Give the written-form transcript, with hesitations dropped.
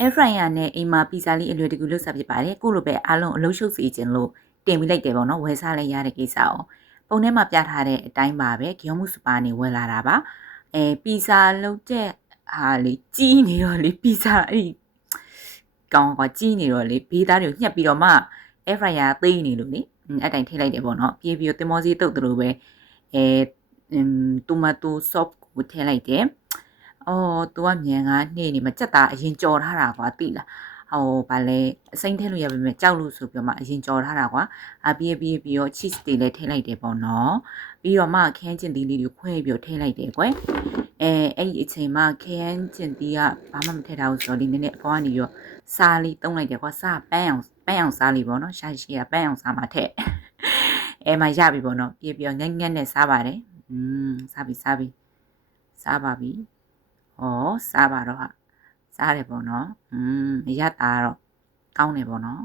air fryer နဲ့အိမ်မှာပီဇာလေးအလွယ်တကူလုပ်စားဖြစ်ပါတယ်ခုလိုပဲအားလုံးအလုံးရှုပ်စီခြင်းလို့တင်ပြီးလိုက်တယ်ပေါ့နော်ဝယ်စားလိုက်ရတဲ့ကိစ္စအောင်ပုံထဲမှာပြထားတဲ့အတိုင်းပါပဲဂယောမှုစပါနေဝယ်လာတာပါပီဇာလုပ်တဲ့ဟာလေးကြီးနေတော့လေပီဇာအဲ့ကောင်းကကြီးနေတော့လေဘေးသားတွေကိုညှက်ပြီးတော့မှ air fryer သေးနေလို့လေအဲ့တိုင်ထိလိုက်တယ်ပေါ့နော်ပြေးပြီးတော့တင်မောစီတုတ်တလို့ပဲတိုမာတို sauce ကိုထည့်လိုက်တယ်သူကမြန်ကနှေးနေမှာစက်သားအရင်ကြော်ထားတာကွာသိလားဗာလဲအစိမ့်ထည့်လို့ရပါမယ်ကြောက်လို့ဆိုပြီးတော့မှအရင်ကြော်ထားတာကွာပြီးတော့ cheese တွေလည်းထည့်လိုက်တယ်ပေါ့နော်ပြီးတော့မှခရမ်းကျင်သီးလေးတွေခွဲပြီးတော့ထည့်လိုက်တယ်ကွယ်အဲ့ဒီအချိန်မှာခရမ်းကျင်သီးကဘာမှမထည့်ထားဘူးဆိုတော့ဒီနည်းနည်းအပေါ်ကနေရောစားလေးတုံးလိုက်တယ်ကွာစားပန်းအောင်စားလေးပေါ့နော်ရှာရှိရပန်းအောင်စားမှာထည့်မှရပြီပေါ့နော်ပြေးပြီးတော့ငက်နဲ့စားပါတယ်စားပြီစားပါပြီစားပါတော့ဟာစားတယ်ပေါ့နော်အရတာတော့ကောင်းတယ်ပေါ့နော်